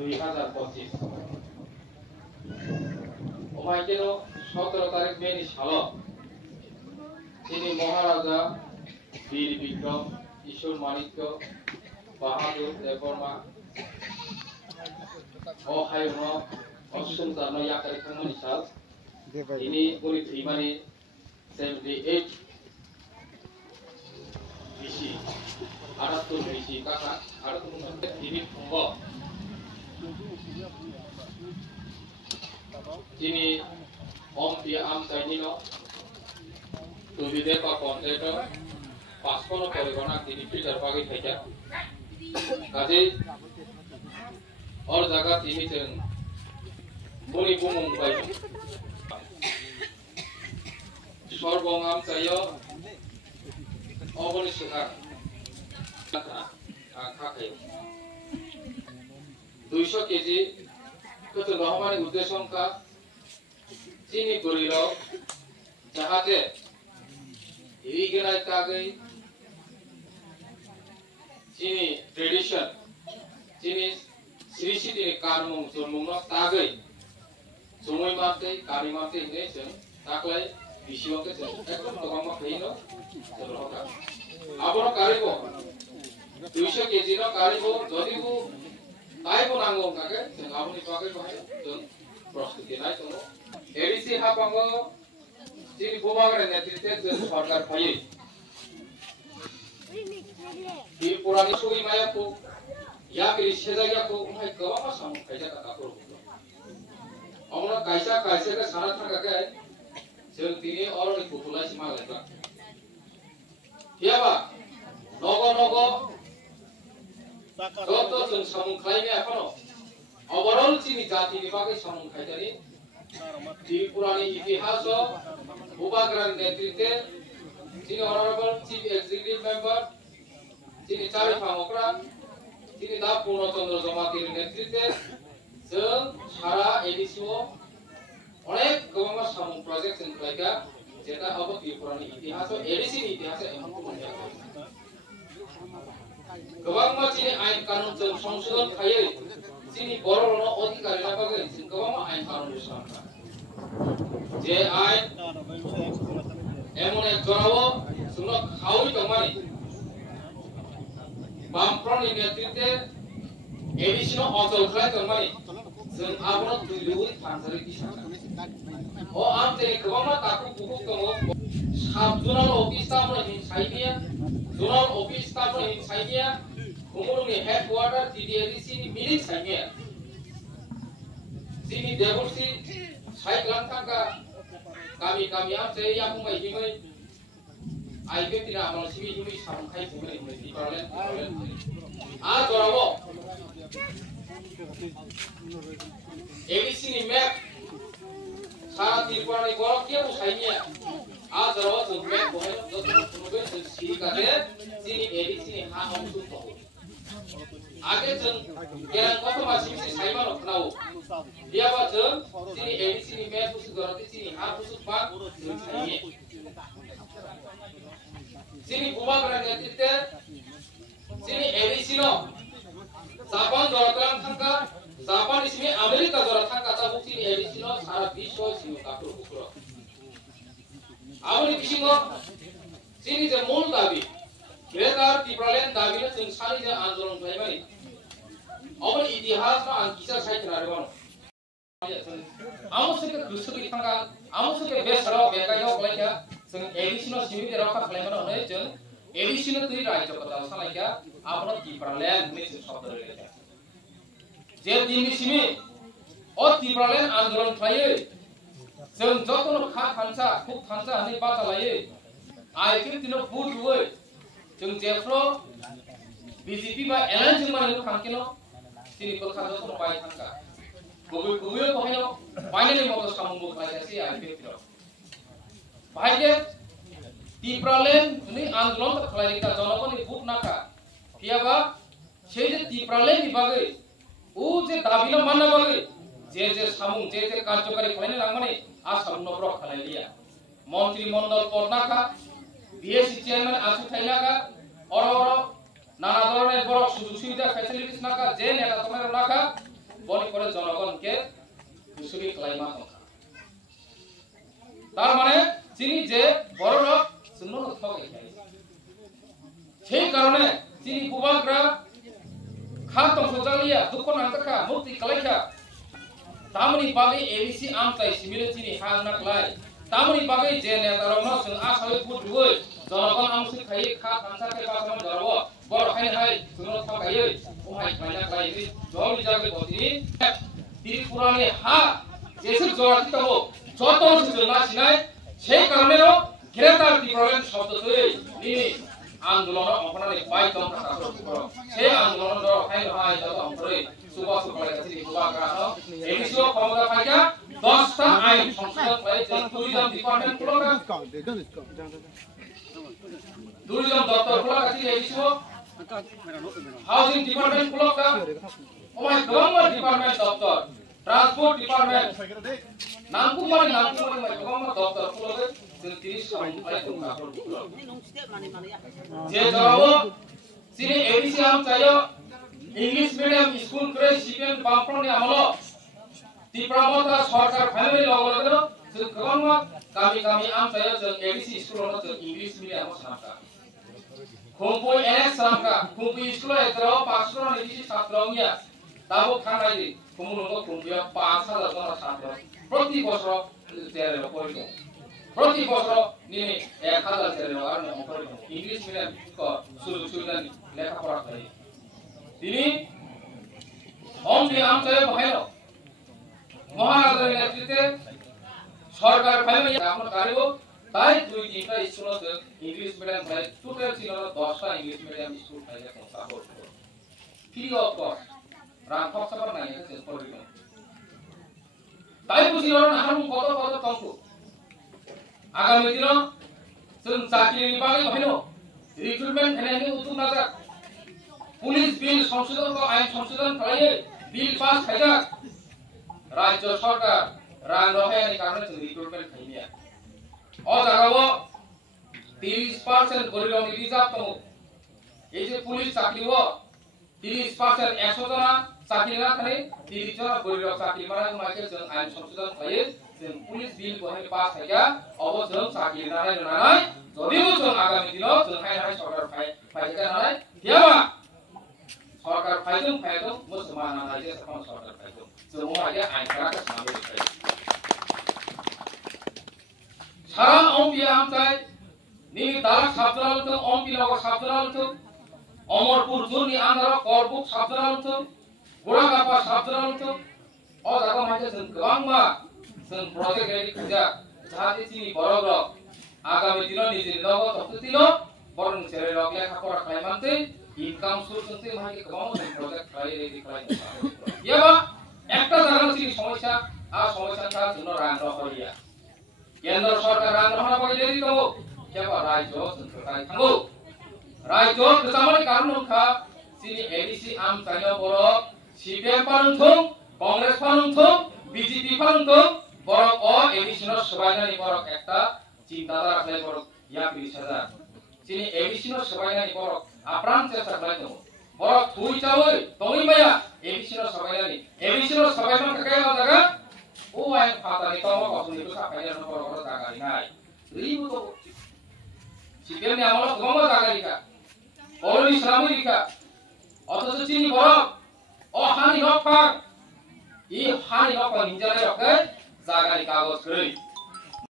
2025 ওমাইকেনো 17 তারিখ মেনি সাল তিনি মহারাজা বীর বিক্রম ঈশ্বর মানিক্য বাহাদুর দেববর্মা অহায়ন অসুমতান ইয়াকারি খামনি সাল ini buri thimani 78 BC 78 BC kaka artu mate ini phongo ini om dia am tainino tubide pa konteto paskono poligona ini filter pagi thaja kaje और जगह ini jeng buni bumung bai সর্বঙ্গাম চাইও অবনি সুখা খাখাই 200 KG কত রহমানি উদ্দেশ্যংকা চিনি করিল যাহাতে ইগেরাই কাগৈ চিনি tradition চিনি সৃষ্টি কারমং জন্মং তাগৈ সময় মাতে কারি মাতে ইনে जों তাকলাই বিশ্বকে একদম তোমামা খাইনো চলহকা আবর কারিব 200 কেজি ন কারিব যদিবু তাইবো নাঙ্গো কাকে जों আবনি পাকে বাহাই जों প্রস্তুতি নাই তো এডিসি হাপাঙ্গ যিনি বোমাগরে নেতৃত্বে जों সরকার ফাইয়ে বীর পুরানি সই মায়াকো ইয়াকরি সেজাইয়াকো উমাই গওয়া সাম খাইজা কাকা করব আমরা কাইসা কাইসাকে সারা থাকাকে जों दिनै अरनि पुतुला सिमा लायबा हियाबा नग गत जों सामुखायनि एखनो अबरल चिनि जातिनि बागै सामुखायनि त्रिपुरानि इतिहास उबाग्रान नेतृत्वे चिनि अनरेबल चीफ एक्जिक्यूटिव मेंबर चिनि चारि फामकरा चिनि दा पूर्णचंद्र जमातिनि नेतृत्वे जों सारा एडिसिओ অনেক গমা সামু প্রজেক্ট এনক্লাইকা যেটা হবে ত্রিপুরানি ইতিহাস ও এডিসির ইতিহাসে এখন মনে আছে গবাংমা চিনি আইন কানুন जों সংশোধন খাইয়ে চিনি বড়রন অধিকারী না বাগে গবাংমা আইন কানুন বিধান যে আইন এমন এক জড়াও শুনো খাওই দমানি বামফ্রন্ট নেতৃত্বে এডিসিনো অচল খাই দমানি जों आबनो दुलुई थांसारि किसान ओ आम तेरे गबामा ताकु बुकु दङ साब जोनाल अफिस तामनो हिसाइनिया जोनाल अफिस तामनो हिसाइनिया खुमुरुनि हेडक्वार्टर टीडीएडीसी नि मिलिं साइनिया जिनि देबरसि साइक्लान थांगा गामि गामि आम जे यामुमै हिमै आइबे तिना आमनो सिबि हिमै सामखाइ बुमै हिमै पारलेन आ जरावो एबीसी नि मैप सारा त्रिपुरानि गरम के उसाइनिया आ जराव जों मैप बहाय जतन खुनुबे जों सिरि काजे जिनि एबीसी नि हा अंसु तो आगे जों गेरान कत मासिमसि साइमा रखनाव बियाबा जों जिनि एबीसी नि मैप उस गरति जिनि हा उस पा जों साइनि जिनि बुमाग्रा नेतृत्वे जिनि एबीसी नो जापान जरकान थांका जापान इसमें अमेरिका जरा थांका ता बुक्ति एडिसी नो सारा विश्व सिउ कापुर बुकुरो आउनि बिसिङो जिनि जे मूल दाबी बेकार त्रिपुरालेन दाबीले जों सानि जे आन्दोलन खालामबाय अबन इतिहासमा आं किसा साइखना रेबन आमुसके गुसुगि थांगा आमुसके बेसराव बेकायाव गलायका जों एडिसी नो सिउ रखा खालामनो होय जों एडिसी नो तुइ राज्य कथा सालायका आबन त्रिपुरालेन मिस शब्द रेलेका जे दिननिसिमि अ त्रिपुरालेन आन्दोलन खायो जों जतन खा खानसा खुब खानसा हनै बाथा लायो आइके दिनो बुट होय जों जेफ्रो बीजेपी बा एलायन जों माने खानकेनो तिनि कथा जतन बाय थांका गुबै गुबै बहायनो फाइनाली मतो सामुबो खालायसि आइके दिनो भाइके त्रिपुरालेन नि आन्दोलन खालायनिका जनगणनि बुट नाका फियाबा সেই যে त्रिपुरालेन नि बागै ও যে দাবিলো মাননা বাগে যে সামুং যে কার্যকারী খাইনে লাংমানে আসাম নব্র খালাইলিয়া মন্ত্রী মন্ডল পড়নাকা বিএসসি চেয়ারম্যান আসু থাইলাকা অর নানা ধরনের বড় সুযোগ সুবিধা ফ্যাসিলিটিস নাকা যে নেতা তোমার নাকা বনি করে জনগণকে কুশলী ক্লাইমা তংখা তার মানে চিনি যে বড় লোক শূন্য ঠকে খাই সেই কারণে চিনি বুবাগ্রা খা তংসজালিয়া দুঃখ নান্তকা মুক্তি কালাইখা তামনি বাগে এবিসি আমতাই সিমিলে চিনি হাংনা ক্লাই তামনি বাগে যে নেতারনো जों आसामै बुद्रुयै জনগণ আমসি খাই খা থামসা কে বাসম জরব বড় খাই হাই जों थकायै ओहाय खायना क्लाइनि जलि जागे बदिनि त्रिपुरानि हा जेसे जराति तबो যত जों नासिनाय সেই কারণেও গ্রেটার ত্রিপুরান শব্দই নি আন্দোলন অপনালে বাইতম কাকার সেই আন্দোলন দ হাই হাই যত অপরে সুবা সুবালে কাছে সুবা গ্রাহ এবিসিও ক্ষমতা পাইকা 10টা আইন সংশোধন করে যে টুরিজম ডিপার্টমেন্ট গুলো টুরিজম দপ্তর গুলো কাছে এবিসিও হাউজিং ডিপার্টমেন্ট গুলো কা ওমাই গভর্নমেন্ট ডিপার্টমেন্ট দপ্তর ट्रांसपोर्ट डिपार्टमेंट नामकुमारी माय गभर्नमेंट दफ्तर खुलगे जों 30 सामफ्राय दंगा जे जराव सिनि एबिसि आम चायो इंग्लिश मीडियम स्कूल करे सिपिएम बामफ्रनि आमलो त्रिपुरामता सरकार फाइनाली लगलो जों गोबां गामि गामि आम चायो जों एबिसि स्कूलनो जों इंग्लिश मीडियम सामका खुंपुय एनेक्स सामका खुंपुय स्कूल एतराव 500 निदिसि छात्रनिया दाबो खानायनि कुमुलुंग कुंबिया 5000 জন ছাত্র প্রতি বছর জেরেল পড়িতো প্রতি বছর নিনে 1000 জেরেল আর পড়িতো ইংলিশ মিডিয়াম কো সুযোগ সুবিধা লেখাপড়া করে তিনি অমনি আমচায় বহাইলো মহারাজের নেতৃত্বে সরকার ফাইনালি আপন কারিব তাই 2-3টা স্কুল ইংলিশ মিডিয়াম প্রায় টোটাল ছিল 10টা ইংলিশ মিডিয়াম স্কুল ফাইলে সংস্থা করতো ফ্রি অফ কস্ট রামফক সবার নাই আছে পড়িল তাই বুঝিরন হারু কত কত তংকু আগামী দিন जों চাকরিनि বাগै ভাইনো রিক্রুটমেন্ট এনে উতুম নাজা পুলিশ বিল সংশোধন আইন সংশোধন করে বিল পাস খাইজা রাজ্য সরকার রাং রহায়নি কারণে जों রিক্রুটমেন্ট খাইনিয়া অ জায়গাও 30% গরিরনি রিজার্ভ দङ এই যে পুলিশ চাকরিও 30% 100 जना চাকরি না খানে 30 जना গরির চাকরি মারা মাইকে जों আইন সংশোধন খাইয়ে जों पुलिस बिल बहाय पास थाया अब जों साखि नाराय नाराय जदिबो जों आगामी दिनाव जों हाय सरकार फायगा नाराय याबा सरकार फायदों मुसलमान नाराय जे सफा सरकार फायदों जों मागे आइन खाराखौ सामने थायो सारा अम्पिया आमताय नि दारा साबजाल तो अम्पि लगो साबजाल तो अमरपुर जुनि आन्दार करबुक साबजाल तो गोरागापा साबजाल तो अ जागा माइके जों गोबां जों प्रजेक्ट रेडी खुजा जाहाथे जोंनि बर'ग्र आगामी दिनाव निजे नगद हप्ताथिल बरं जेरै रग लेखाफरा खालामनानै इनकाम सोर्स जोंते माइके गोबां जों प्रजेक्ट खालाय रेडी खालामनो याबा একটা জায়গা जोंनि समस्या आ समस्याखा जोंनो रां रहरिया केन्द्र सरकार रां रहना बायदि दङ याबा राज्य जों थाखाय थांगौ राज्य गोजामनि कारण होखा जोंनि एडिसि आम चाइना बर' सिपिएम पारुंथुं कांग्रेस पारुंथुं बीजेपी पारुंथुं বরক অ এডিশনাল সবাইনানি বরক একটা চিন্তাধারা আছে বরক ইয়াকরি সাজা চিনি এডিশনাল সবাইনানি বরক আপ্রাণ চেষ্টা খাইতো বরক থুই চাওই তই মায়া এডিশনাল সবাইনানি কাকাই জায়গা ও আই ফাতানি তম কসনি তো সাফাইনা বরক জায়গা নাই রিবু তো সিপিএমনি আমল গম জায়গা লিখা অলনি ইসলামী লিখা অথচ চিনি বরক ও হানি নক পাক ই হানি নক নিজারে রকে জায়গায় কাগজ করে